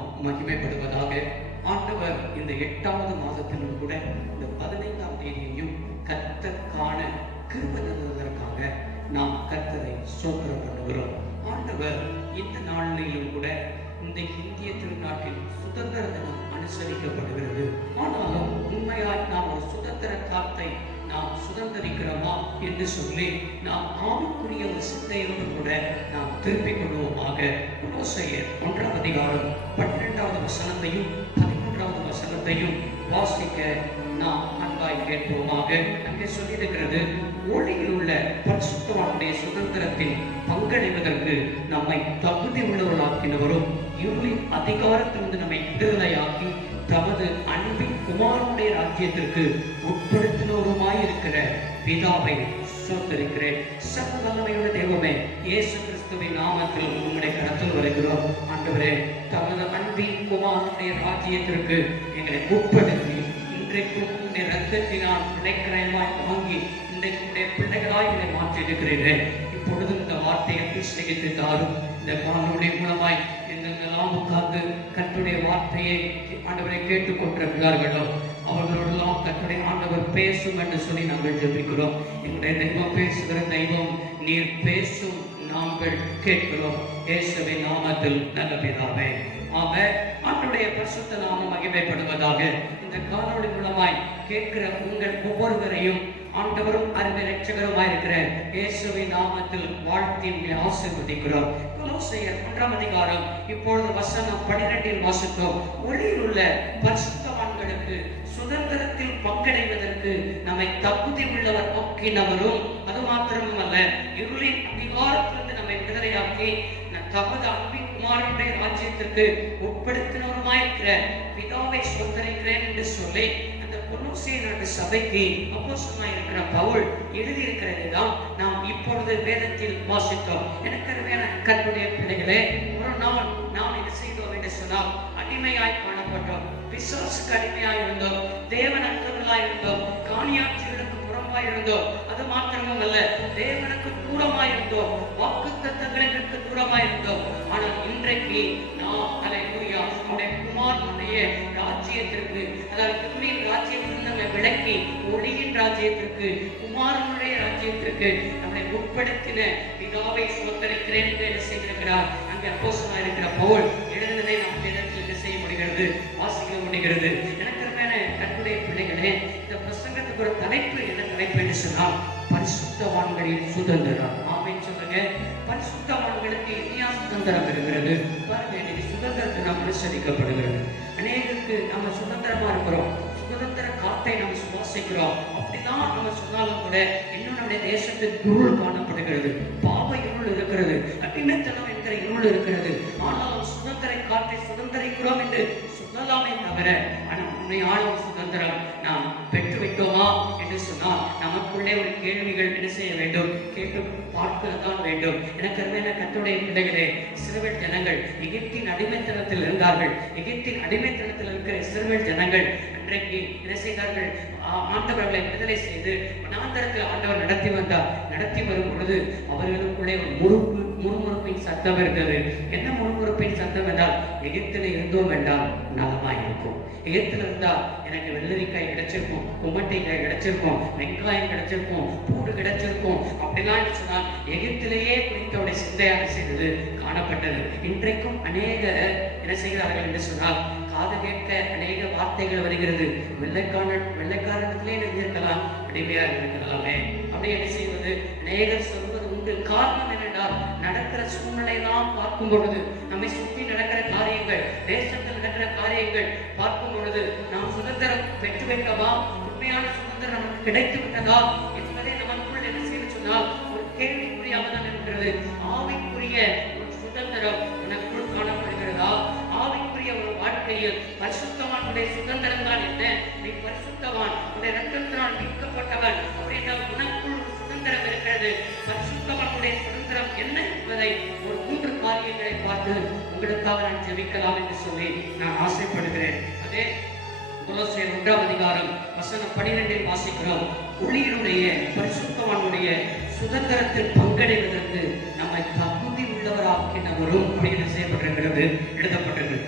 நாம் மகிமைப்படுவதாக. ஆண்டவர் இந்த 8வது மாதத்திலும் கூட இந்த 15ஆம் தேதியையும் கர்த்தர் காண கிருபை தருவதற்காக நாம் கர்த்தரை ஸ்தோத்திரம் பண்ணுகிறோம். ஆண்டவர் இந்த நாளிலும் கூட இந்த இந்திய திருநாட்டில் சுதந்திர தினம் அனுசரிக்கப்படுகிறது. ஆனாலும் உண்மையாய் நாம் ஒரு சுதந்திர காத்தை நாம் சுதந்திரிக்கிறோமா என்று சொல்லி நாம் ஆவிக்குரிய ஒரு சிந்தையோடு கூட நாம் திருப்பிக் கொள்வோமாக. கொலோசையர் 1ஆம் அதிகாரம் 12வது வசனத்தையும் 13வது வசனத்தையும் வாசிக்க நாம் அன்பாய் கேட்போமாக. அங்கே சொல்லியிருக்கிறது, ஒளியில் உள்ள பரிசுத்தவானுடைய சுதந்திரத்தில் பங்கடைவதற்கு நம்மை தகுதி உள்ளவர்களாக்கினவரும் இருளின் அதிகாரத்திலிருந்து நம்மை விடுதலையாக்கி தமது அன்பின் குமாரனுடைய ராஜ்யத்திற்கு உட்படுத்தினோருமாயிருக்கிற பிதாவை ஸ்தோத்திரிக்கிறேன். சர்வ வல்லமையுள்ள தெய்வமே, இயேசு கிறிஸ்துவின் நாமத்தில் உங்களுடைய கரத்தில் வருகிறோம். ஆண்டவரே, தமது அன்பின் குமாரனுடைய ராஜ்யத்திற்கு எங்களை உட்படுத்தி இன்றைக்கும் உங்களுடைய ரத்தத்தினால் விளைக்கிரயமாய் வாங்கி இன்றைக்கு பிள்ளைகளாய் இதை மாற்றியிருக்கிறீர்கள். இப்பொழுது இந்த வார்த்தையை அபிஷேகித்து தாரும். இந்த காணொளி மூலமாய் எங்கெல்லாம் உட்கார்ந்து கர்த்தருடைய வார்த்தையை ஆண்டவரை கேட்டுக்கொண்டிருக்கிறார்களோ அவர்களோடெல்லாம் கர்த்தருடைய ஆண்டவர் பேசும் என்று சொல்லி நாங்கள் ஜெபிக்கிறோம். எங்களுடைய தெய்வம் பேசுகிற தெய்வம், நீர் பேசும் நாங்கள் கேட்கிறோம். இயேசுவின் நாமத்தில் நல்ல பிதாவே, ஆமென். ஆண்டவருடைய பரிசுத்த நாமம் மகிமைப்படுவதாக. இந்த காணொளி மூலமாய் கேட்கிற உங்கள் ஒவ்வொருவரையும் ஆண்டவரும் அருமை இரட்சகருமாய் இருக்கிற இயேசுவின் நாமத்தில் வாழ்த்தி ஆசீர்வதிக்கிறோம். கொலோசையர் 1ஆம் அதிகாரம் இப்பொழுது வசனம் 12இல் வாசித்தோம். ஒளியில் உள்ள பரிசுத்தவான்களுக்கு சுதந்திரத்தில் பங்கடைவதற்கு நம்மை தகுதி உள்ளவர் ஆக்கினவரும், அது மாத்திரமல்ல இருளின் அதிகாரத்திலிருந்து நம்மை விடுதலையாக்கி தமது அன்பின் குமாரனுடைய ராஜ்யத்திற்கு உட்படுத்தினவருமாயிருக்கிற பிதாவை ஸ்தோத்திரிக்கிறேன் என்று சொல்லி அந்த கொலோசை நாட்டு சபைக்கு அப்போஸ்தலனாய் இருக்கிற பவுல் எழுதியிருக்கிறதுதான் நாம் இப்பொழுது வேதத்தில் வாசித்தோம். எனக்கு அருமையான கர்த்தருடைய பிள்ளைகளே, ஒரு நாள் நாம் என்ன செய்தோம் என்று சொன்னால் அடிமையாய் காணப்பட்டோம், பிசாசுக்கு அடிமையாய் இருந்தோம், தேவன் அற்றவர்களாய் இருந்தோம், காணியாட்சிகளுக்கு புறம்பாய் இருந்தோம். அது மாத்திரமும் அல்ல, தேவனுக்கு தூரமாய் இருந்தோம், வாக்கு தத்தங்களுக்கு தூரமாய் இருந்தோம். ஆனால் இன்றைக்கு நாம் அல்லேலூயா நம்முடைய குமாரனுடைய ராஜ்யத்திற்கு, அதாவது கிருபையின் ராஜ்யத்திலிருந்து நம்மை விலக்கி ஒளியின் ராஜ்யத்திற்கு, குமாரனுடைய ராஜ்யத்திற்கு நம்மை உட்படுத்தின பிதாவை ஸ்தோத்திரிக்கிறேன் என்று என்ன செய்திருக்கிறார். அங்கே அப்போஸ்தலனாய் இருக்கிற பவுல் எழுதினதை நாம் வேதத்தில் என்ன செய்ய முடிகிறது, வாசிக்க முடிகிறது. எனக்கு அருமையான கர்த்தருடைய பிள்ளைகளே, இந்த பிரசங்கத்துக்கு ஒரு தலைப்பு, என்ன தலைப்பு என்று சொன்னால் பரிசுத்தவான்களின் சுதந்திரம். ஆமென் சொல்லுங்க. பரிசுத்தவான்களுக்கு இனியா சுதந்திரம் இருக்கிறது. பாருங்க, இன்னைக்கு சுதந்திர தினம் அனுசரிக்கப்படுகிறது. அநேகருக்கு நம்ம சுதந்திரமா இருக்கிறோம், சுதந்திர காத்தை நம்ம சுவாசிக்கிறோம். அப்படிதான் நம்ம சொன்னாலும் கூட இன்னும் நம்முடைய தேசத்துக்கு இருள் காணப்படுகிறது, பாவ இருள் இருக்கிறது, அடிமைத்தனம் என்கிற இருள் இருக்கிறது. ஆனால் சுதந்திர காத்தை சுதந்திரிக்கிறோம் என்று சொல்லலாமே தவிர, ஆனால் உண்மையான சுதந்திரம் நாம் பெற்று விட்டோமா என்று சொன்னால் நமக்குள்ளே ஒரு கேள்விகள் என்ன செய்ய வேண்டும், கேட்டு பார்க்கத்தான் வேண்டும். எனக்கு அருமையான கர்த்தருடைய பிள்ளைகளே, இஸ்ரவேல் ஜனங்கள் எகிப்தின் அடிமைத்தனத்தில் இருந்தார்கள். எகிப்தின் அடிமைத்தனத்தில் இருக்கிற இஸ்ரவேல் ஜனங்கள் அன்றைக்கு என்ன செய்தார்கள், ஆண்டவர்களை விடுதலை செய்து வனாந்தரத்தில் ஆண்டவர் நடத்தி வந்தார். நடத்தி வரும் பொழுது அவர்களுக்குள்ளே ஒரு முறுமுறுப்பின் சத்தம் இருக்கிறது. என்ன முறுமுறுப்பின் சத்தம் என்றால், எகிப்தில் இருந்தோம் என்றால் நலமா இருக்கும், எகிப்தில் இருந்தா எனக்கு வெள்ளரிக்காய் கிடைச்சிருக்கும், குமட்டைக்காய் கிடைச்சிருக்கும், வெங்காயம் கிடைச்சிருக்கும், பூடு கிடைச்சிருக்கும் அப்படிலாம் சொன்னால் எகிப்திலேயே குறித்தோடைய சிந்தையாக செய்தது காணப்பட்டது. இன்றைக்கும் அநேக என்ன செய்கிறார்கள் என்று சொன்னால், காது கேட்க அநேக வார்த்தைகள் வருகிறது. வெள்ளைக்காரத்திலே இருந்திருக்கலாம், அடிமையா இருக்கலாமே அப்படி என்ன செய்வது அநேகர் சொல்வது உண்டு. காரணம் என்னென்றால், நடக்கிற சூழ்நிலையெல்லாம் பார்க்கும் பொழுது, நம்மை சுற்றி நடக்கிற காரியங்கள், தேசத்தில் நடக்கிற காரியங்கள் பார்க்கும் பொழுது நாம் சுதந்திரம் பெற்று வைக்கவா, உண்மையான சுதந்திரம் நமக்கு கிடைத்து விட்டதா என்பதை நமக்குள் என்ன செய்ய சொன்னால் ஒரு கேள்விக்குறியாக தான் இருக்கிறது. ஆவிக்குரிய ஒரு சுதந்திரம் நமக்குள் காணப்படுகிறதா? ஆவிக்குரிய ஒரு வாழ்க்கையில் பரிசுத்தவானுடைய சுதந்திரம் தான் என்ன? நீ பரிசுத்தவான், உடைய ரத்தத்தினால் மீட்கப்பட்டவன் அப்படின்ற உனக்குள் ஒரு சுதந்திரம் இருக்கிறது. பரிசுத்தவானுடைய சுதந்திரம் என்ன என்பதை ஒரு 3 காரியங்களை பார்த்து உங்களுக்காக நான் ஜெபிக்கலாம் என்று சொல்லி நான் ஆசைப்படுகிறேன். அதே கொலோசியர் 1ஆம் அதிகாரம் வசனம் 12இல் வாசிக்கிறோம். ஒளியினுடைய பரிசுத்தவானுடைய சுதந்திரத்தில் பங்கடைவதற்கு நம்மை தகுதி உள்ளவராக்கினவரும் அப்படின்னு செய்யப்பட்டிருக்கிறது, எழுதப்பட்டிருக்கிறது.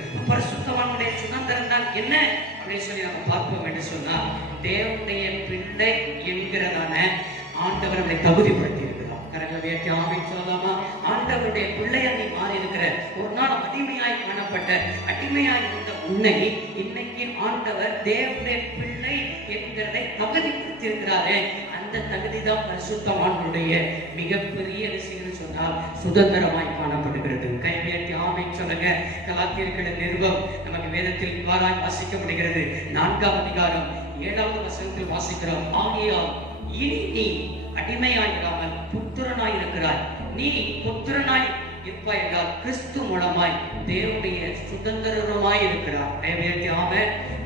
அப்படின்னு சொல்லி நம்ம பார்ப்போம் என்று சொன்னால், தேவனுடைய பிள்ளை என்கிறதான ஆண்டவர் நம்மை தகுதிப்படுத்தி இருக்கிறார். கரங்களை உயர்த்தி ஆமென் சொல்லலாமா? ஆண்டவருடைய பிள்ளையா நீ மாறி இருக்கிற. ஒரு நாள் அடிமையாய் காணப்பட்ட, அடிமையாய் இருந்த உன்னை இன்னைக்கு ஆண்டவர் தேவனுடைய பிள்ளை என்கிறதை தகுதிப்படுத்தி இருக்கிறாரே. அந்த தகுதி தான் பரிசுத்தவான்களுடைய மிகப்பெரிய விஷயம் சொன்னால் சுதந்திரமாய் காணப்படுகிறது. கை உயர்த்தி ஆமென் சொல்லுங்க. கலாத்தியர்களின் நிருபம் நமக்கு வேதத்தில் இவ்வாறாய் வாசிக்கப்படுகிறது. 4ஆம் அதிகாரம் 7வது வசனத்தில் வாசிக்கிறோம். ஆகையால் இனி நீ அடிமையாயிராமல் புத்திரனாய் இருக்கிறாய். நீ புத்திரனாய் இருப்பாய் என்றால் கிறிஸ்து மூலமாய் தேவனுடைய சுதந்திரமாய் இருக்கிறார்.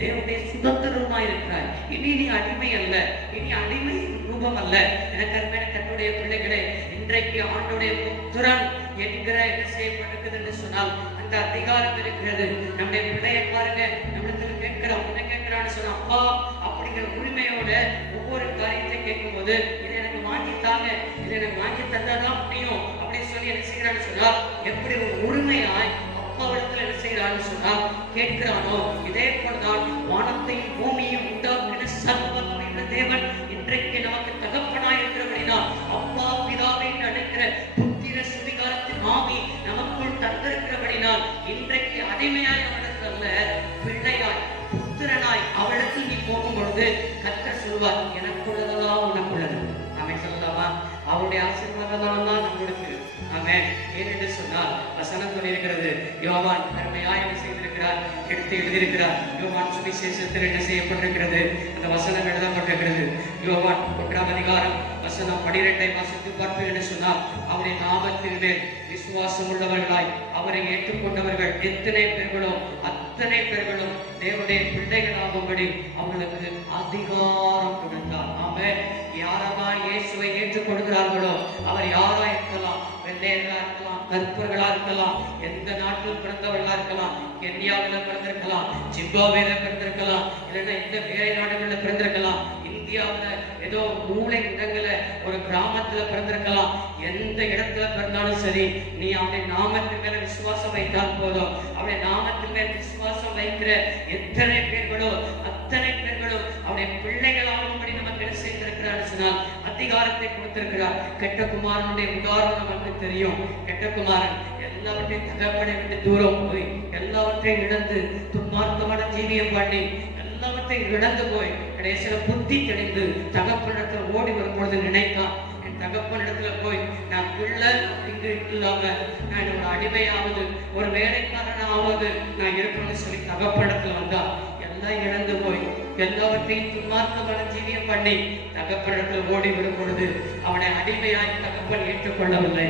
தேவனுடைய சுதந்திரமாய் இருக்கிறாய். இனி நீ அடிமை அல்ல, இனி அடிமை ரூபம் அல்ல. எனக்கு கர்த்தருடைய பிள்ளைகளே, இன்றைக்கு ஆண்டோடைய புத்திரன் என்கிற என்ன செய்யப்பட்டிருக்கிறது என்று சொன்னால் அந்த அதிகாரம் இருக்கிறது. நம்முடைய பிள்ளையை பாருங்க, நம்மிடத்தில் கேட்கிறோம், என்ன கேட்கிறான்னு சொன்னா, அப்பா அப்படிங்கிற உரிமையோட ஒவ்வொரு காரியத்தை கேட்கும் போது இதை எனக்கு வாங்கித்தாங்க, இதை எனக்கு வாங்கி தந்தாதான் முடியும் அப்படின்னு சொல்லி என்ன செய்யறான்னு சொன்னா, எப்படி ஒரு உரிமையாய் அப்பாவிடத்தில் என்ன செய்யறான்னு சொன்னா கேட்கிறானோ, இதே போலதான் வானத்தையும் பூமியும் உண்டாக்கின சர்வவல்லமையுள்ள தேவன் இன்றைக்கு நமக்கு தகப்பனாய் இருக்கிறபடினா அப்பா பிதாவை அழைக்கிற புத்திர சுவிகாரத்தின் ஆவி நமக்குள் தந்திருக்கிறபடினால் இன்றைக்கு அடிமையாய் அவனிடத்தில் பிள்ளையாய் புத்திரனாய் அவளிடத்தில் நீ போகும் பொழுது கர்த்தர் சொல்வார், எனக்குள்ளதெல்லாம் உனக்குள்ளது. ஆமென் சொல்லலாமா? அவருடைய ஆசீர்வாதம் தான் நம்மளுக்கு. ஆமென். ஏனென்று சொன்னால் வசனம் சொல்லியிருக்கிறது. யோவான் அருமையாய் என்ன செய்திருக்கிறார், எடுத்து எழுதியிருக்கிறார். யோவான் சுவிசேஷத்தில் என்ன செய்யப்பட்டிருக்கிறது, அந்த வசனம் எழுதப்பட்டிருக்கிறது. யோவான் 1ஆம் அதிகாரம் வசனம் 12 வாசித்து பார்ப்போம் என்று சொன்னால், அவருடைய நாமத்தின் மேல் விசுவாசம் உள்ளவர்களாய் அவரை ஏற்றுக்கொண்டவர்கள் எத்தனை பேர்களோ அத்தனை பேர்களும் தேவனுடைய பிள்ளைகளாகும்படி அவர்களுக்கு அதிகாரம் கொடுத்தார். ஆமென். யாரெல்லாம் இயேசுவை ஏற்றுக்கொள்கிறார்களோ அவர் யாரா இருக்கலாம், வெள்ளையர்களா இருக்கலாம், கருப்பர்களா இருக்கலாம், எந்த நாட்டில் பிறந்தவர்களா இருக்கலாம், கென்யாவில பிறந்திருக்கலாம், ஜிம்பாப்வேல பிறந்திருக்கலாம், இல்லைன்னா எந்த வேலை நாடுகளில் பிறந்திருக்கலாம், இந்தியாவில் ஏதோ மூளை இடங்கள்ல ஒரு கிராமத்துல பிறந்திருக்கலாம். எந்த இடத்துல பிறந்தாலும் சரி, நீ அவனுடைய நாமத்தின் மேல விசுவாசம் வைத்தால் போதும். அவனுடைய நாமத்தின் மேல விசுவாசம் வைக்கிற எத்தனை பேர்களோ அத்தனை பேர்களும் அவனுடைய பிள்ளைகள் ஆகும்படி நமக்கு என்ன செய்திருக்கிறார் சொன்னால் அதிகாரத்தை கொடுத்திருக்கிறார். கெட்ட குமாரனுடைய உதாரணம் நமக்கு தெரியும். கெட்ட குமாரன் எல்லாவற்றையும் தகப்பனை விட்டு தூரம் போய் எல்லாவற்றையும் இழந்து துன்மார்க்கமான ஜீவியம் பண்ணி எல்லாவற்றையும் இழந்து போய் கடைசியில புத்தி தெளிந்து தகப்பனிடத்துல ஓடி வரும்பொழுது நினைத்தான், என் தகப்பனிடத்துல போய் நான் பிள்ளை இங்கு இல்லாம நான் ஒரு அடிமையாவது ஒரு வேலைக்காரனாவது நான் இருப்பேன்னு சொல்லி தகப்பனிடத்துல வந்தான். எல்லாம் இழந்து போய் எல்லாவற்றையும் துன்மார்க்கமான ஜீவியம் பண்ணி தகப்பனிடத்துல ஓடி வரும் பொழுது அவனை அடிமையாய் தகப்பன் ஏற்றுக்கொள்ளவில்லை.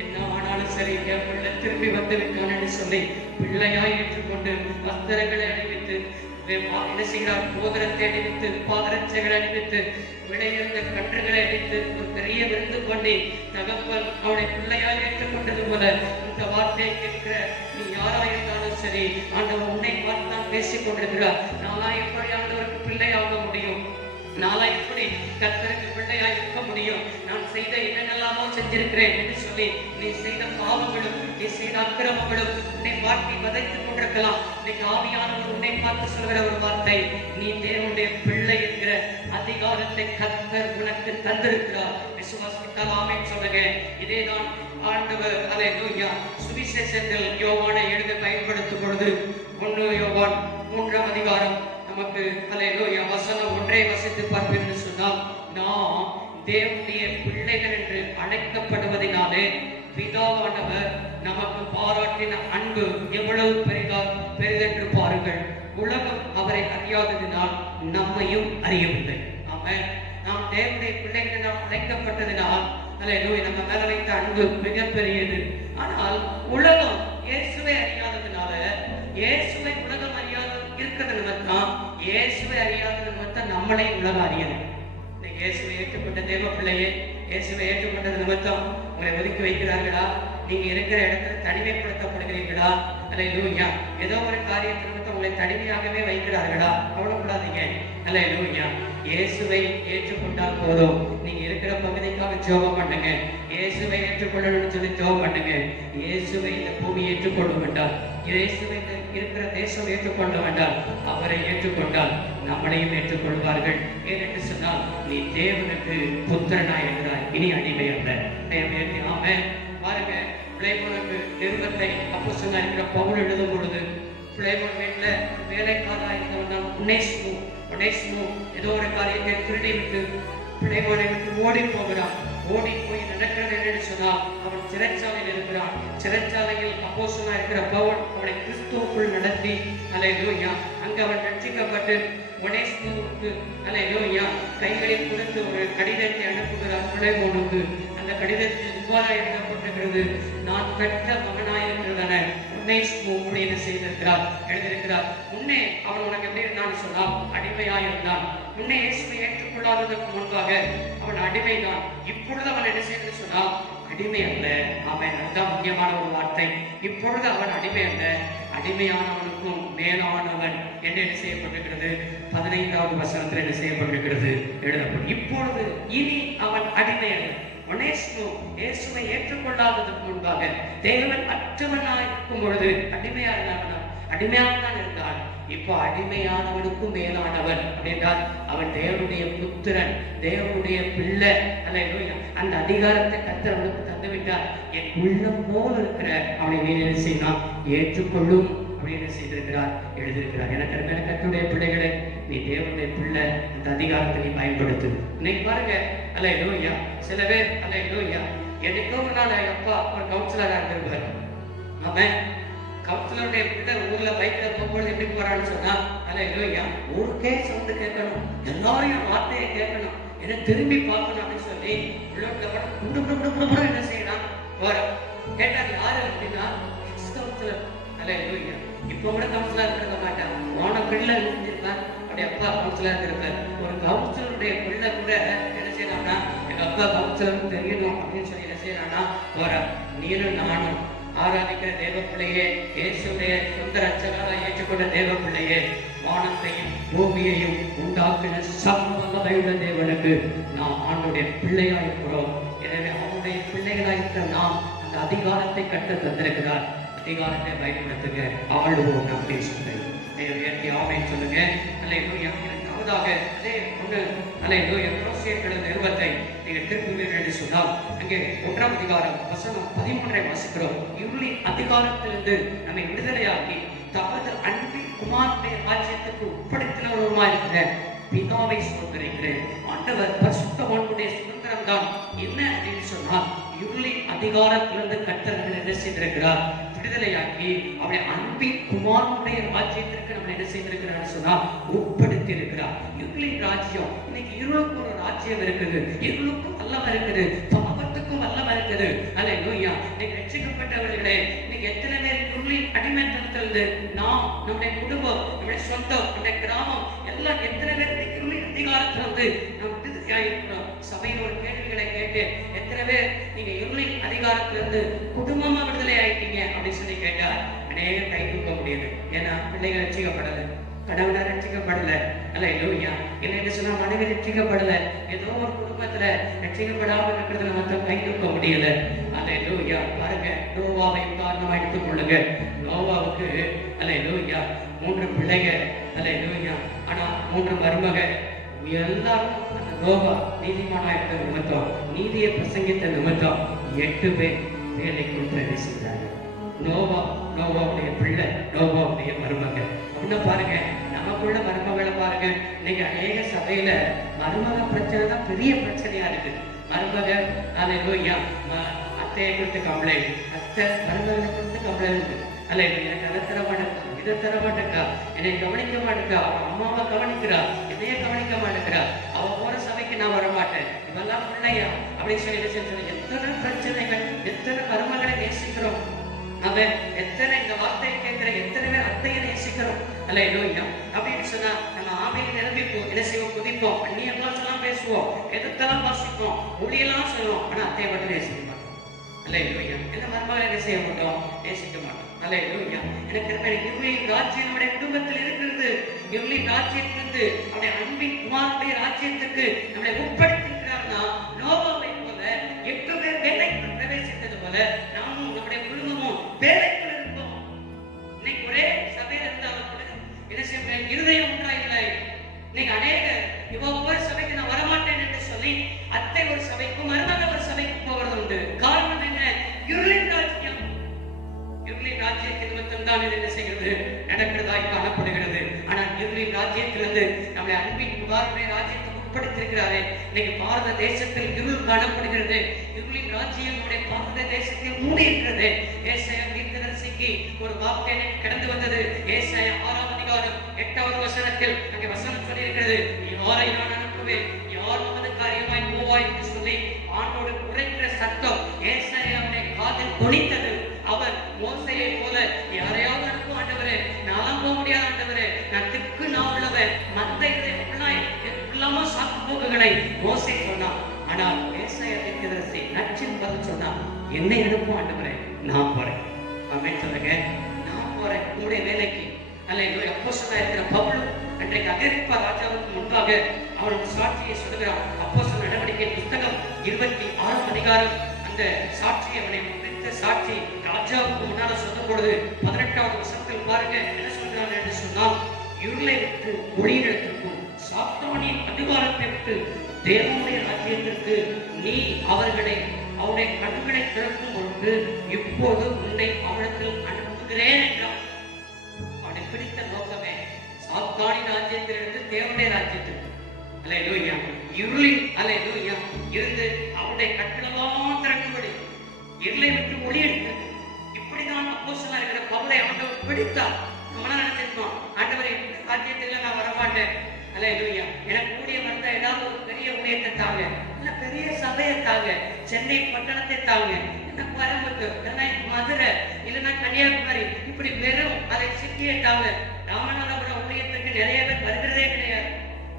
என்ன ஆனாலும் சரி, என் பிள்ளை திரும்பி வந்து விட்டான் என்று சொல்லி பிள்ளையாய் ஏற்றுக்கொண்டு வஸ்திரங்களை அணிவித்து என்ன செய்கிறார், போதரத்தை அணிவித்து பாதரட்சைகளை அணிவித்து விளையிருந்த கன்றுகளை அணித்து ஒரு பெரிய விருந்து பண்ணி தகப்பன் அவனை பிள்ளையாய் ஏற்றுக்கொண்டது போல இந்த வார்த்தையை கேட்கிற நீ யாரா இருந்தாலும் சரி, ஆண்டவர் உன்னை பார்த்து தான் பேசிக் கொண்டிருக்கிறார். நானா எப்படி ஆண்டவருக்கு பிள்ளையாக முடியும், நாளா எப்படி கர்த்தருக்கு பிள்ளையாய் இருக்க முடியும், நான் செய்த என்னெல்லாமோ செஞ்சிருக்கிறேன் என்று சொல்லி நீ செய்த பாவங்களும் நீ செய்த அக்கிரமங்களும் உன்னை பார்த்து வதைத்துக் கொண்டிருக்கலாம். இன்னைக்கு ஆவியானவர் உன்னை பார்த்து சொல்கிற ஒரு வார்த்தை, நீ தேவனுடைய பிள்ளை என்கிற அதிகாரத்தை கர்த்தர் உனக்கு தந்திருக்கிறார். விசுவாசித்தால் ஆமென் சொல்லுங்க. இதேதான் ஆண்டவர் அல்லேலூயா சுவிசேஷத்தில் யோவானை எழுத பயன்படுத்தும் பொழுது 1 யோவான் 3ஆம் அதிகாரம் நமக்கு அல்லேலூயா வசனம் 1 வசித்து பார்ப்போம் என்று சொன்னால், நாம் தேவனுடைய பிள்ளைகள் என்று அழைக்கப்படுவதனாலே பிதாவானவர் நமக்கு பாராட்டின அன்பு எவ்வளவு பெரிதென்று பாருங்கள். உலகம் அவரை அறியாததினால் நம்மையும் அறியவில்லை. ஆமென். நாம் தேவனுடைய பிள்ளைகள் என்று அழைக்கப்பட்டதினால் அல்லேலூயா நம்ம மேல வைத்த அன்பு மிகப்பெரியது. ஆனால் உலகம் இயேசுவை அறியாததினால, இயேசுவை உலகம் அறியாத இருக்கிறது நிமித்தம், இயேசுவை அறியாத நிமித்தம் நம்மளை உலகம் அறியலை. இன்னைக்கு இயேசுவை ஏற்றுக்கொண்ட தேவ பிள்ளையே, இயேசுவை ஏற்றுக்கொண்டது நிமித்தம் உங்களை ஒதுக்கி வைக்கிறார்களா? நீங்க இருக்கிற இடத்துல தனிமைப்படுத்தப்படுகிறீர்களா? அல்லேலூயா. ஏதோ ஒரு காரியத்தை நிமித்தம் உங்களை தனிமையாகவே வைக்கிறார்களா? கவலைப்படாதீங்க. அல்லேலூயா. இயேசுவை ஏற்றுக்கொண்டால் போதும். நீங்க இருக்கிற பகுதிக்காக ஜெபம் பண்ணுங்க. இயேசுவை ஏற்றுக்கொள்ளணும்னு சொல்லி ஜெபம் பண்ணுங்க. இயேசுவை இந்த பூமி ஏற்றுக்கொள்ள வேண்டாம், இயேசுவை இருக்கிற தேசம் ஏற்றுக்கொள்ள வேண்டாம். அவரை ஏற்றுக்கொண்டால் நம்மளையும் ஏற்றுக்கொள்வார்கள். ஏனென்று சொன்னால் நீ தேவனுக்கு புத்திரனாய் இருக்கிறாய், இனி அடிமை அல்ல. ஆமென். பாருங்க, பிள்ளைகளுக்கு நிருபத்தை அப்போஸ்தலனாய் இருக்கிற பவுல் எழுதும் பொழுது பிள்ளைகள் வீட்டுல வேலைக்காரா இருந்தவன் ஒனேசிமு ஏதோ ஒரு காரியத்தை திருடி விட்டு பிள்ளைகளை விட்டு ஓடி போகிறான். ஓடி போய் நடக்கிறது என்று சொன்னால் அவன் சிறைச்சாலையில் இருக்கிறான். சிறைச்சாலையில் அப்போஸ்தலனாய் இருக்கிற பவுல் அவனை கிறிஸ்துவுக்குள் நடத்தி அல்லேலூயா அங்கு அவன் ரட்சிக்கப்பட்டு ஒனேசிமுவுக்கு அல்லேலூயா கைகளில் கொடுத்து ஒரு கடிதத்தை அனுப்புகிறார் பிள்ளைகளுக்கு. அந்த கடிதத்தில் இவ்வாறு எழுதப்பட்டிருக்கிறது, நான் பெற்ற மகனாயிருக்கிறதான என்ன செய்திருக்கிறார் எழுதியிருக்கிறார். முன்னே அவன் உனக்கு எப்படி இருந்தான்னு சொன்னால் அடிமையாயிருந்தான். முன்னே இயேசுவை ஏற்றுக்கொள்ளாததற்கு முன்பாக அவன் அடிமைதான். இப்பொழுது அவன் என்ன செய்து சொன்னால் அடிமை அல்ல. அவன் அதுதான் முக்கியமான ஒரு வார்த்தை. இப்பொழுது அவன் அடிமை அல்ல, அடிமையானவனுக்கும் மேலானவன் என்று என்ன செய்யப்பட்டிருக்கிறது? 15வது வசனத்தில் என்ன செய்யப்பட்டிருக்கிறது? எழுதப்படும். இப்பொழுது இனி அவன் அடிமை அல்ல. ஒனேசிமு இயேசுவை ஏற்றுக்கொள்ளாததற்கு முன்பாக தேவன் அற்றவனாய் இருக்கும் பொழுது அடிமையானவன் இருந்தான். இப்போ அடிமையானவனுக்கும் மேலானவன் அப்படின்றால் அவன் தேவனுடைய புத்திரன், தேவனுடைய பிள்ளை. அல்லேலூயா. அந்த அதிகாரத்தை கர்த்தர் அவனுக்கு தந்துவிட்டார். என் உள்ளம் போல் இருக்கிற அவனை நீ என்ன செய்யலாம்? ஏற்றுக்கொள்ளும் அப்படின்னு செய்திருக்கிறார், எழுதியிருக்கிறார். எனக்கு கர்த்தருடைய பிள்ளைகளை, நீ தேவனுடைய பிள்ளை, அந்த அதிகாரத்தை நீ பயன்படுத்து. இன்னைக்கு பாருங்க, அல்லேலூயா, சில பேர் அல்லேலூயா என்னைக்கோ ஒரு நாள் எங்க அப்பா ஒரு கவுன்சிலரா இருந்திருப்பாரு. அவன் கவுன்சிலருடைய பிள்ளை ஊர்ல பைக்ல போகும்போது எப்படி போறான்னு சொன்னா அல்லேலூயா ஊருக்கே சவுண்டு கேட்கணும், எல்லாரையும் வார்த்தையை கேட்கணும், என்ன திரும்பி பார்க்கணும் அப்படின்னு சொல்லி உள்ள என்ன செய்யலாம் போற கேட்டா யாரு அப்படின்னா கவுன்சிலர். அல்லேலூயா. இப்ப கூட கவுன்சிலர் இருக்க மாட்டான், போன பிள்ளை இருந்திருக்கான் அப்படி அப்பா கவுன்சிலர் இருப்பார். ஒரு கவுன்சிலருடைய பிள்ளை கூட என்ன செய்யலாம்னா எங்க அப்பா கவுன்சிலர் தெரியணும் அப்படின்னு சொல்லி என்ன செய்யறான்னா போற. நீனும் நானும் ஆராதிக்கிற தேவ பிள்ளையே, இயேசுடைய சொந்த ரட்சகராக ஏற்றுக்கொண்ட தேவ பிள்ளையே, வானத்தையும் பூமியையும் உண்டாக்கின சர்வவல்லமையுள்ள தேவனுக்கு நாம் அவனுடைய பிள்ளையா இருக்கிறோம். எனவே அவனுடைய பிள்ளைகளா இருக்கிற நாம் அந்த அதிகாரத்தை கட்ட தந்திருக்கிறார். அதிகாரத்தை பயன்படுத்துங்க, ஆளுவோம் அப்படின்னு சொல்றேன். சொல்லுங்க. அல்லேலூயா. இரண்டாவதாக அதே ஒன்று அல்லேலூயா கொலோசியர் நிருபத்தை நீங்கள் திருப்புவீர்கள் என்று சொன்னால் அங்கே 1ஆம் அதிகாரம் வசனம் 13 வாசிக்கிறோம். இருளின் அதிகாரத்திலிருந்து நம்மை விடுதலையாக்கி தமது அன்பின் குமாரனுடைய ராஜ்யத்துக்கு உட்படுத்தினவருமாய் இருக்கிற பிதாவை ஸ்தோத்திரிக்கிறேன். ஆண்டவர் பரிசுத்தவான்களுடைய சுதந்திரம் தான் என்ன அப்படின்னு சொன்னால் இருளின் அதிகாரத்திலிருந்து கர்த்தர் என்ன செய்திருக்கிறார்? விடுதலையாக்கி அவருடைய அன்பின் குமாரனுடைய ராஜ்யத்திற்கு நம்ம என்ன செய்திருக்கிறார் சொன்னா உட்படுத்தி இருக்கிறார். இருளின் ராஜ்யம், இன்னைக்கு இருளுக்கு ஒரு ராஜ்யம் இருக்குது, இருளுக்கும் வல்லமை இருக்குது, பாவத்துக்கும் வல்லமை இருக்குது. அல்லேலூயா. இன்னைக்கு ரட்சிக்கப்பட்டவர்களே, இன்னைக்கு எத்தனை பேர் இருளின் அடிமைத்தனத்திலிருந்து நாம், நம்முடைய குடும்பம், நம்முடைய சொந்தம், நம்முடைய கிராமம் எல்லாம் எத்தனை பேர் இருளின் அதிகாரத்திலிருந்து நாம் விடுதலையாயிருக்கிறோம். சபையில் ஒரு கேள்விகளை கேட்டு எத்தனை பேர் நீங்க இருளின் அதிகாரத்திலிருந்து குடும்பமா விடுதலை ஆயிட்டீங்க அப்படின்னு சொல்லி கேட்டா அநேக கை தூக்க முடியுது. ஏன்னா பிள்ளைகள் ரட்சிக்கப்படலை, கடவுளை ரட்சிக்கப்படலை. அல்லேலூயா. இல்லைன்னு சொன்னா மனைவி ரட்சிக்கப்படலை, ஏதோ ஒரு குடும்பத்துல ரட்சிக்கப்படாம இருக்கிறதுல மொத்தம் கை தூக்க முடியல. அல்லேலூயா. பாருங்க, நோவாவை உதாரணமா எடுத்துக் கொள்ளுங்க. நோவாவுக்கு அல்லேலூயா 3 பிள்ளைகள். அல்லேலூயா. ஆனா 3 மருமக. எல்லாரும் அந்த நோவா நீதிமானா இருந்த நிமித்தம், நீதியை பிரசங்கித்த நிமித்தம் 8 பேர் வேலைக்குள் பிரவேசித்தார்கள். நோவாவுடைய பிள்ளை, நோவாவுடைய மருமக. இன்னும் பாருங்க, நமக்குள்ள மருமகளை பாருங்க. இன்னைக்கு அநேக சபையில மருமக பிரச்சனை தான் பெரிய பிரச்சனையா இருக்கு. மருமக அல்லேலூயா அத்தையை குறித்து கம்ப்ளைண்ட், அத்தை மருமகளை குறித்து கம்ப்ளைண்ட். அல்ல எனக்கு அதை தர மாட்டேங்கா, இதை தர மாட்டேங்கா, என்னை கவனிக்க மாட்டேங்கா, அவன் அம்மாவை கவனிக்கிறா, என்னைய கவனிக்க மாட்டேங்கிறா, அவ போற சபைக்கு நான் வரமாட்டேன், இவெல்லாம் பிள்ளையா அப்படின்னு சொல்லி எத்தனை பிரச்சனைகள், எத்தனை மருமகளை நேசிக்கிறோம். அவன் எத்தனை இந்த வார்த்தையை கேட்கிற எத்தனை பேர் அத்தையை நேசிக்கிறோம். அல்லேலூயா. அப்படின்னு சொன்னா நம்ம ஆமையை நிரம்பிப்போம், என்ன செய்வோம்? குதிப்போம், அந்நியெல்லாம் எல்லாம் பேசுவோம், எதிர்த்தெல்லாம் வாசிப்போம், ஒளியெல்லாம் சொல்லுவோம், ஆனா அத்தையை மட்டும் நேசிக்க மாட்டோம். அல்லேலூயா. என்ன மருமகளை என்ன செய்ய மாட்டோம்? நேசிக்க மாட்டோம். அல்லேலூயா. எனக்கு இருளின் ராஜ்யம் நம்முடைய குடும்பத்தில் இருக்கிறது. இருளின் ராஜ்யத்திலிருந்து அவருடைய அன்பின் குமாரனுடைய ராஜ்யத்துக்கு நம்மளை உட்படுத்திருக்கிறார்னா நோவாவை போல 8 பேர் வேலைக்கு பிரவேசித்தார்கள். போல நாமும் நம்முடைய குடும்பமும் பேரைக்குள் இருப்போம். இன்னைக்கு ஒரே சபையில இருந்தாலும் கூட என்ன செய்ய இருதயம் ஒன்றா இல்லை. இன்னைக்கு அநேக ஒவ்வொரு சபைக்கு நான் வரமாட்டேன் என்று சொல்லி அத்தை ஒரு சபைக்கும் மருமக ஒரு சபைக்கும் போவது உண்டு. காரணம் என்ன? இருளின் ராஜ்யம். இருளின் ராஜ்யத்தின் நிமித்தம் தான் இது என்ன செய்கிறது நடக்கிறதாய் காணப்படுகிறது. ஆனால் இருளின் ராஜ்யத்திலிருந்து நம்முடைய அன்பின் குமாரனை ராஜ்யத்தை உட்படுத்திருக்கிறாரே. இன்னைக்கு பாரத தேசத்தில் இருள் காணப்படுகிறது. இருளின் ராஜ்யம் நம்முடைய பாரத தேசத்தில் மூடி இருக்கிறது. ஏசாயா தீர்க்கதரிசிக்கு ஒரு வார்த்தை கடந்து வந்தது. ஏசாயா 6ஆம் அதிகாரம் 8வது வசனத்தில் அங்கே வசனம் சொல்லி இருக்கிறது, யாரை நான் அனுப்புவேன், யார் நமது காரியமாய் போவாய் என்று சொல்லி ஆண்டோடு உரைக்கிற சத்தம் ஏசாயாவுடைய காதில் தொனித்தது. அவர் மோசையை போல யாரையாவது அனுப்பும் ஆண்டவரே, நான் போக முடியாத ஆண்டவரே, நான் திக்கு நான் உள்ளவன், மந்த இல்லாம சாக்கு போக்குகளை மோசை சொன்னான். ஆனால் ஏசாயா தீர்க்கதரிசி நச்சின் பதில் சொன்னான், என்னை அனுப்பும் ஆண்டவரே, நான் போறேன். ஆமென் சொல்லுங்க, நான் போறேன் உங்களுடைய வேலைக்கு. அல்ல அப்போஸ்தலனாக இருக்கிற பவுல் அன்றைக்கு அகிரிப்பா ராஜாவுக்கு முன்பாக அவனுக்கு சாட்சியை சொல்கிறான். அப்போஸ்தலர் நடவடிக்கை புத்தகம் 26ஆம் அதிகாரம் அந்த சாட்சி அவனை குறித்த சாட்சி ராஜாவுக்கு முன்னால சொல்லும் பொழுது 18வது வசனத்தில் பாருங்க என்ன சொல்றான் என்று சொன்னால், இருளை விட்டு ஒளியிடத்திற்கும் சாத்தானின் அதிகாரத்தை விட்டு தேவனுடைய ராஜ்யத்திற்கு நீ அவருடைய கண்களை திறக்கும் பொழுது இப்போது உன்னை அவரிடத்தில் அனுப்புகிறேன் என்றான். அவனை பிடித்த நோக்கமே சாத்தானின் ராஜ்யத்திலிருந்து தேவனுடைய ராஜ்யத்திற்கு அல்லேலூயா இருளின் அல்லேலூயா இருந்து அவருடைய கட்டளெல்லாம் திறக்கும்படி இருளை விட்டு ஒளி எடுத்தது. இப்படிதான் அப்போஸ்தலனாக இருக்கிற பவுலை ஆண்டவர் பிடித்தார். நம்ம நினைச்சிருக்கோம், ஆண்டவரை ராஜ்யத்தில் நான் வரமாட்டேன், அல்லேலூயா எனக்கு கூடிய வந்த ஏதாவது ஒரு பெரிய ஊழியத்தை தாங்க, இல்ல பெரிய சபையை தாங்க, சென்னை பட்டணத்தை தாங்க, இல்ல கோயம்புத்தூர், இல்லைன்னா மதுரை, இல்லைன்னா கன்னியாகுமரி, இப்படி வெறும் அதை சிட்டியை தாங்க. ராமநாதபுரம் ஊழியத்துக்கு நிறைய பேர் வருகிறதே கிடையாது.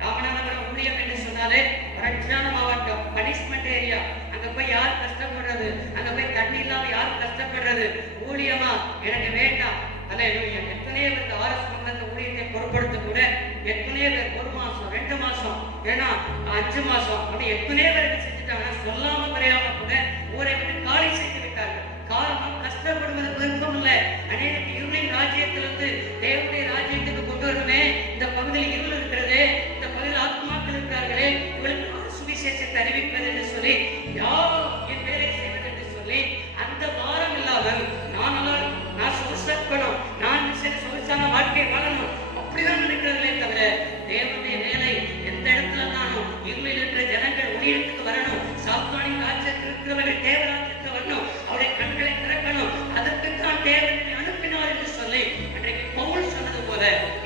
ராமநாதபுரம் ஊழியம் என்று சொன்னாலே பிரச்சனை மாவட்டம், பனிஷ்மெண்ட் ஏரியா, அங்க போய் யார் கஷ்டப்படுறது, அங்க போய் தண்ணி இல்லாம யார் கஷ்டப்படுறது, ஊழியமா எனக்கு வேண்டாம். அல்லேலூயா எத்தனையோ பேர் ஆர்எஸ் மண்டலத்தை ஊழியத்தை பொறுப்படுத்த கூட எத்தனையோ பேர் 1 மாசம் 2 மாசம் ஏன்னா 5 மாசம் அப்படி எத்தனையோ பேருக்கு செஞ்சுட்டாங்க. சொல்லாம குறையாம கூட ஊரை விட்டு காலி செய்து விட்டார்கள். காரணம் கஷ்டப்படுவது விருப்பம் இல்லை. அநேக இருளின் ராஜ்யத்திலிருந்து தேவனுடைய ராஜ்யத்துக்கு கொண்டு வரவே இந்த பகுதியில் இருள் இருக்கிறது, இந்த பகுதியில் ஆத்மாக்கள் இருக்கிறார்களே, இவர்களுக்கு சுவிசேஷத்தை அறிவிப்பது என்று சொல்லி யார் என் வேலை செய்வது என்று சொல்லி அந்த வாரம் இல்லாமல் நான் சொசப்படும், நான் சொகுசான வாழ்க்கை வாழணும் அப்படிதான் நினைக்கிறீர்களே தவிர தேவனுடைய வேலை எந்த இடத்துல நானும் இருளில் இருக்கிற ஜனங்கள் ஒளியிடத்துக்கு வரணும், சாத்தானின் ராஜ்யத்தில் இருக்கிறவர்கள் தேவராஜ்யத்துக்கு வரணும், அவருடைய கண்களை திறக்கணும், அதற்குத்தான் தேவனை அனுப்பினார் என்று சொல்லி அன்றைக்கு பவுல் சொன்னது போல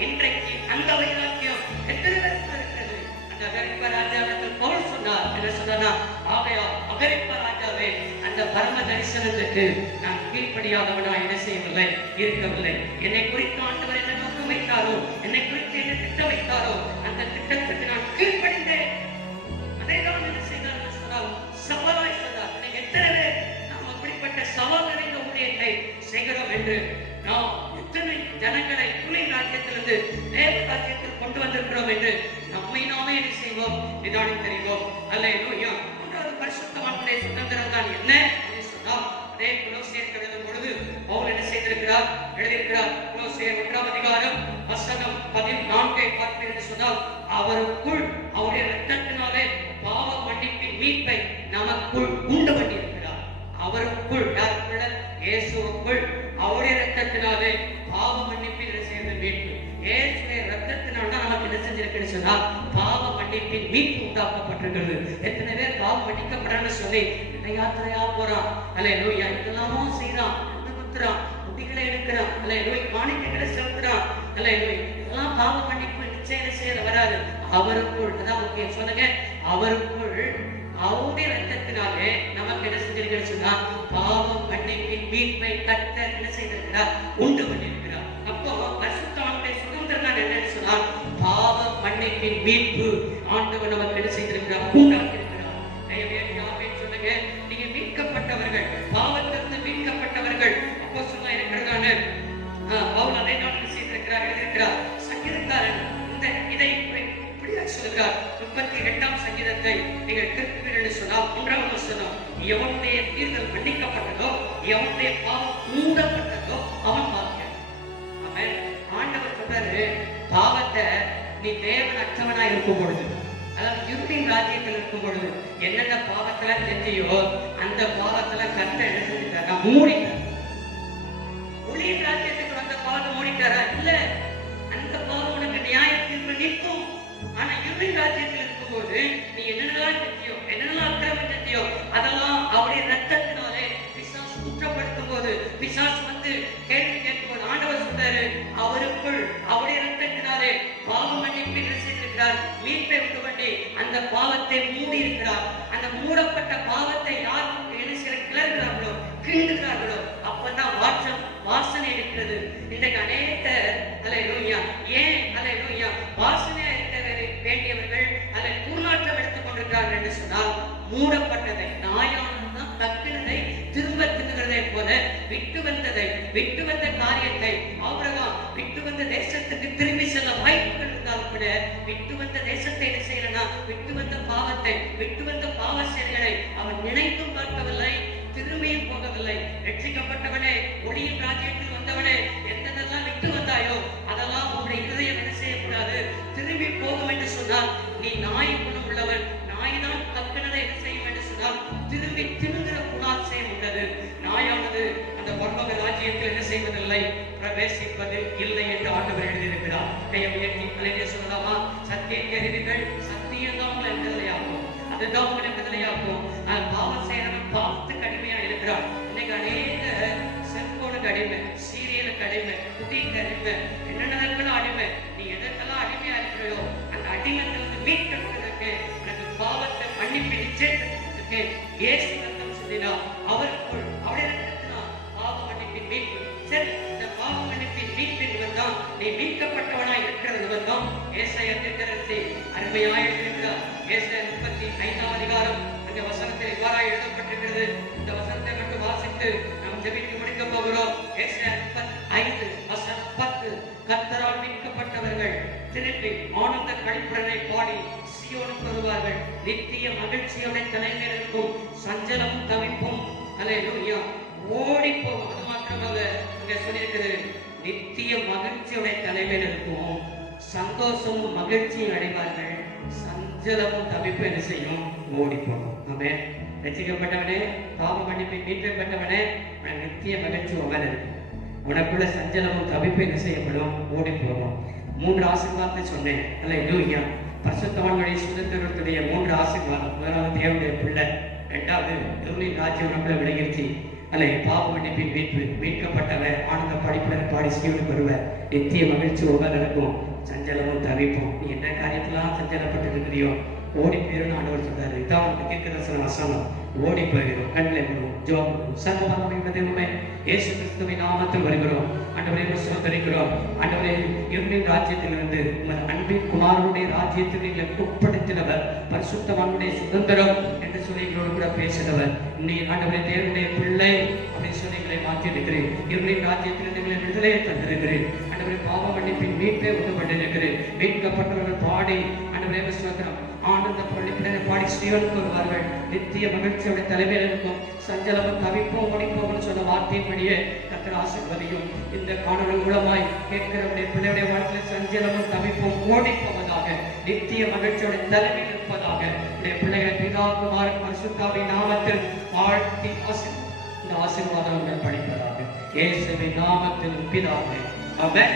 இன்றைக்கு அந்த வைராக்கியம் எத்தனை பேருக்கு இருக்கிறது. அந்த அகிரிப்பா ராஜாவிடத்தில் பவுல் சொன்னார் என்ன சொன்னா, ஆகையா அகிரிப்பா ராஜாவே அந்த பரம தரிசனத்துக்கு நான் கீழ்ப்படியாதவனா என்ன செய்யவில்லை இருக்கவில்லை. என்னை குறித்து ஆண்டவர் என்ன நோக்கம் வைத்தாரோ, என்னை குறித்து என்ன திட்டம் வைத்தாரோ அந்த திட்டத்துக்கு நான் கீழ்ப்படிந்தேன். அதை தான் என்ன செய்தார் சொன்னால் சவாலாய் சொன்னார். எத்தனை பேர் நாம் அப்படிப்பட்ட சவால் நிறைந்த ஊழியத்தை செய்கிறோம் என்று நாம் எத்தனை ஜனங்களை புலின் ராஜ்யத்திலிருந்து தேவ ராஜ்யத்தில் கொண்டு வந்திருக்கிறோம் என்று நம்மை நாமே என்ன செய்வோம் நிதானித்தறிவோம். அல்லேலூயா. மூன்றாவது பரிசுத்தவான்களுடைய சுதந்திரம் தான் என்ன என்று சொன்னால், அதே கொலோசியர் எழுதும் பொழுது பவுல் என்ன செய்திருக்கிறார் எழுதியிருக்கிறார். கொலோசியர் 1ஆம் அதிகாரம் வசனம் 14 பார்ப்பீர்கள் என்று சொன்னால், அவருக்குள் அவருடைய இரத்தத்தினாலே பாவ மன்னிப்பின் மீட்பை நமக்குள் உண்டு பண்ணியிருக்கிறார். அவருக்குள் யாருக்குள்ள? இயேசுவுக்குள் அவருடைய இரத்தத்தினாலே பாவ மன்னிப்பின் செய்த மீட்பு. இயேசுடைய இரத்தத்தினால தான் நமக்கு என்ன செஞ்சிருக்குன்னு சொன்னா பாவ மன்னிப்பின் மீட்பு உண்டாக்கப்பட்டிருக்கிறது. எத்தனை பேர் பாவம் மன்னிக்கப்படுறான்னு சொல்லி யாத்திரையா போறான், அல்லேலூயா இதெல்லாமும் செய்யறான், குத்துறான், குட்டிகளை எடுக்கிறான், அல்லேலூயா காணிக்கைகளை செலுத்துறான், அல்லேலூயா இதெல்லாம் பாவ மன்னிப்பு நிச்சயம் செய்ய வராது. அவருக்குள் அதான் முக்கியம் சொல்லுங்க, அவருக்குள் அவருடைய ரத்தத்தினாலே நமக்கு என்ன செஞ்சிருக்கிறது சொன்னா பாவ மன்னிப்பின் மீட்பை கர்த்தர் என்ன செய்திருக்கிறார் உண்டு பண்ணியிருக்கிறார். அப்போ பரிசுத்தவான்களுடைய சுதந்திரம் என்னன்னு சொன்னா பாவ மன்னிப்பின் மீட்பு ஆண்டவர் நமக்கு என்ன செய்திருக்கிறார் உண்டாக்கி இருக்கிறார். சொல்லுங்க, நீங்க மீட்கப்பட்டவர்கள், பாவத்திலிருந்து மீட்கப்பட்டவர்கள். அப்போ சொன்னா இருக்கிறதான பவுல் அதை தான் செய்திருக்கிறார் எழுதியிருக்கிறார். சங்கீதக்காரன் இதை இப்படியா சொல்கிறார். 32ஆம் சங்கீதத்தை நீங்கள் திருப்பீர்கள் சொன்னால் 1ஆம் வசனம், எவனுடைய தீர்த்தல் மன்னிக்கப்பட்டதோ எவனுடைய பாவம் மூடப்பட்டதோ அவன் பாக்கியம். ஆண்டவர் சொல்றாரு, பாவத்தை நீ தேவன் அற்றவனா இருக்கும் பொழுது, அதாவது இருட்டின் ராஜ்யத்தில் இருக்கும் பொழுது என்னென்ன பாவத்துல செஞ்சியோ அந்த பாவத்துல கர்த்தர் என்ன செஞ்சுட்டாரா? மூடிட்டார். ஒளியின் ராஜ்யத்துக்கு வந்த பாவத்தை மூடிட்டாரா? இல்ல, அந்த பாவம் உனக்கு நியாய தீர்ப்பு நிற்கும். ஆனா இருளின் ராஜ்யத்தில் இருக்கும்போது நீ என்னென்னலாம் செஞ்சியோ, என்னென்னலாம் அக்கிரமம் செஞ்சியோ அதெல்லாம் அவருடைய ரத்தத்தினாலே பிசாசு குற்றப்படுத்தும் போது, பிசாசு வந்து கேள்வி கேட்கும் போது ஆண்டவர் சொல்றாரு, அவருக்குள் அவருடைய ரத்தத்தினாலே பாவ மன்னிப்பு என்ன செய்திருக்கிறார்? மீட்பை உண்டு பண்ணி அந்த பாவத்தை மூடி இருக்கிறார். அந்த மூடப்பட்ட பாவத்தை யார் என்ன செய்ய கிளறுகிறார்களோ, கிண்டுகிறார்களோ, அப்பதான் வாசனை இருக்கிறது. இன்றைக்கு அநேக அல்லேலூயா, ஏன் அல்லேலூயா வாசனையா இருக்க வேண்டியவர்கள் அதை துர்நாற்றம் எடுத்துக் கொண்டிருக்கிறார்கள் என்று சொன்னால், மூடப்பட்டதை நாயானதான் தப்பினதை திரும்ப தின்னுகிறதை போல விட்டு வந்த காரியத்தை ஆபிரகாம் விட்டு வந்த தேசத்துக்கு திரும்பி செல்ல வாய்ப்புகள் இருந்தாலும் கூட விட்டு வந்த தேசத்தை என்ன செய்யலனா, விட்டு வந்த பாவத்தை, விட்டு வந்த பாவ செயல்களை அவன் நினைத்தும் பார்க்கவில்லை, திரும்பியும் போகவில்லை. ரட்சிக்கப்பட்டவனே, ஒளியின் ராஜ்யத்தில் வந்தவனே, எந்தெல்லாம் விட்டு வந்தாயோ அதெல்லாம் உன்னுடைய இருதயம் என்ன செய்யக்கூடாது? திரும்பி போகும் என்று சொன்னால் நீ நாய் குணம் உள்ளவன். நாய்தான் தப்பினதை என்ன செய்யும் என்று சொன்னால் திரும்பி தின்கிற குணாதிசயம் உள்ளது. நாயானது அந்த பரலோக ராஜ்யத்தில் என்ன செய்வதில்லை? பிரவேசிப்பது இல்லை என்று ஆண்டவர் எழுதியிருக்கிறார். கையை உயர்த்தி அல்லேலூயா சொல்லலாமா? சத்தியத்தை அறிவீர்கள், சத்தியம் தான் உங்களை விடுதலையாக்கும். அதுதான் உங்களை விடுதலையாக்கும். பாவம் செய்யறவன் பாவத்துக்கு அடிமையா இருக்கிறார். இன்னைக்கு அநேக செல்போனுக்கு அடிமை, சீரியலுக்கு அடிமை, குடிக்கு அடிமை, என்னென்னதற்கெல்லாம் அடிமை. நீ எதற்கெல்லாம் அடிமையா இருக்கிறையோ அந்த அடிமையிலிருந்து மீட்கப்படுவதற்கு, எனக்கு பாவத்தை மன்னிப்பு நிச்சயத்திற்கு இயேசு ரத்தம் சிந்தினார். அவருக்குள் அவருடைய ரத்தத்தினால் பாவ மன்னிப்பின் மீட்பு. சரி, இந்த பாவ மன்னிப்பின் மீட்பின் நிமித்தம் நீ மீட்கப்பட்டவனாய் இருக்கிறது நிமித்தம் ஏசாயா தீர்க்கதரிசி அருமையாய் எழுதியிருக்கிறார். ஏசாயா 35ஆம் அதிகாரம் அந்த வசனத்தில் இவ்வாறாய் எழுதப்பட்டிருக்கிறது. இந்த வசனத்தை மட்டும் வாசித்து நாம் ஜெபித்து முடிக்க போகிறோம். ஏசாயா 35 வசனம் 10. கர்த்தரால் மீட்கப்பட்டவர்கள் திருப்பி ஆனந்த களிப்புடனை பாடி சீயோனுக்கு வருவார்கள். நித்திய மகிழ்ச்சியோட தலைமையில் இருக்கும் சஞ்சலமும் தவிப்பும் அல்லேலூயா ஓடி போகும். அது மாத்திரமல்ல, இங்க சொல்லியிருக்கிறது, நித்திய மகிழ்ச்சியோட தலைமையில் இருக்கும் சந்தோஷமும் மகிழ்ச்சியும் அடைவார்கள். சஞ்சலமும் தவிப்பு என்ன செய்யும்? ஓடி போகும். ஆமென். ரட்சிக்கப்பட்டவனே, பாவ மன்னிப்பை மீட்பை பெற்றவனே, நித்திய மகிழ்ச்சி உங்கள் இருக்கும். உனக்குள்ள சஞ்சலமும் தவிப்பு என்ன செய்யப்படும்? ஓடி போகும். 3 ஆசீர்வாதத்தை சொன்னேன். அல்லேலூயா. பரிசுத்தவான்களுடைய சுதந்திரத்துடைய 3 ஆசீர்வாதம். முதலாவது தேவனுடைய பிள்ளை, 2வது இருளின் ராஜ்யம் உனக்குள்ள விலகிருச்சு. அல்ல பாவ மன்னிப்பின் மீட்பு, மீட்கப்பட்டவர் ஆனந்த படிப்புடன் பாடி சீயோனுக்கு வருவர். நித்திய மகிழ்ச்சி உங்கள் இருக்கும். சஞ்சலமும் தவிப்போம். நீ என்ன காரியத்திலாம் சஞ்சலப்பட்டு இருக்கிறியோ ஓடி போயிரும் ஆண்டவர் சொல்றாரு. இதான் தீர்க்கதரிசன வசனம். ஓடி போயிடும். கண்களை விடுவோம், ஜோம் சர்வமே இயேசு கிறிஸ்துவின் நாமத்தில் வருகிறோம். ஆண்டவரே சுதந்திரிக்கிறோம். ஆண்டவரே, இருளின் ராஜ்யத்திலிருந்து உங்கள் அன்பின் குமாரனுடைய ராஜ்யத்தில் நீங்கள் உட்படுத்தினவர், பரிசுத்தவானுடைய சுதந்திரம் என்று சொல்லி எங்களோடு கூட பேசினவர். நீ ஆண்டவரே தேவனுடைய பிள்ளை அப்படின்னு சொல்லி எங்களை மாற்றி இருக்கிறேன். இருளின் ராஜ்யத்திலிருந்து எங்களை விடுதலையை தந்திருக்கிறேன். ஆண்டவரே, பாவ மன்னிப்பின் மீட்பை உணப்பட்டிருக்கிறேன். மீட்கப்பட்டவர்கள் பாடி ஆண்டவரே சுதந்திரம் ஆனந்த பள்ளிப்பிடனை பாடி சீயோனுக்கு வருவார்கள். நித்திய மகிழ்ச்சியோட தலைமையில் இருக்கும். சஞ்சலமும் தவிப்போம் ஓடி போகும் சொன்ன வார்த்தையின்படியே கர்த்தர் ஆசீர்வதியும். இந்த காணொளி மூலமாய் கேட்கிறவருடைய பிள்ளையுடைய வாழ்க்கையில் சஞ்சலமும் தவிப்போம் ஓடி போவதாக, நித்திய மகிழ்ச்சியோட தலைமையில் இருப்பதாக உடைய பிள்ளைகள் பிதா குமாரன் பரிசுத்தாவின் நாமத்தில் வாழ்த்தி இந்த ஆசீர்வாதம் படிப்பதாக இயேசுவின் நாமத்தில் பிதாவே. ஆமென்.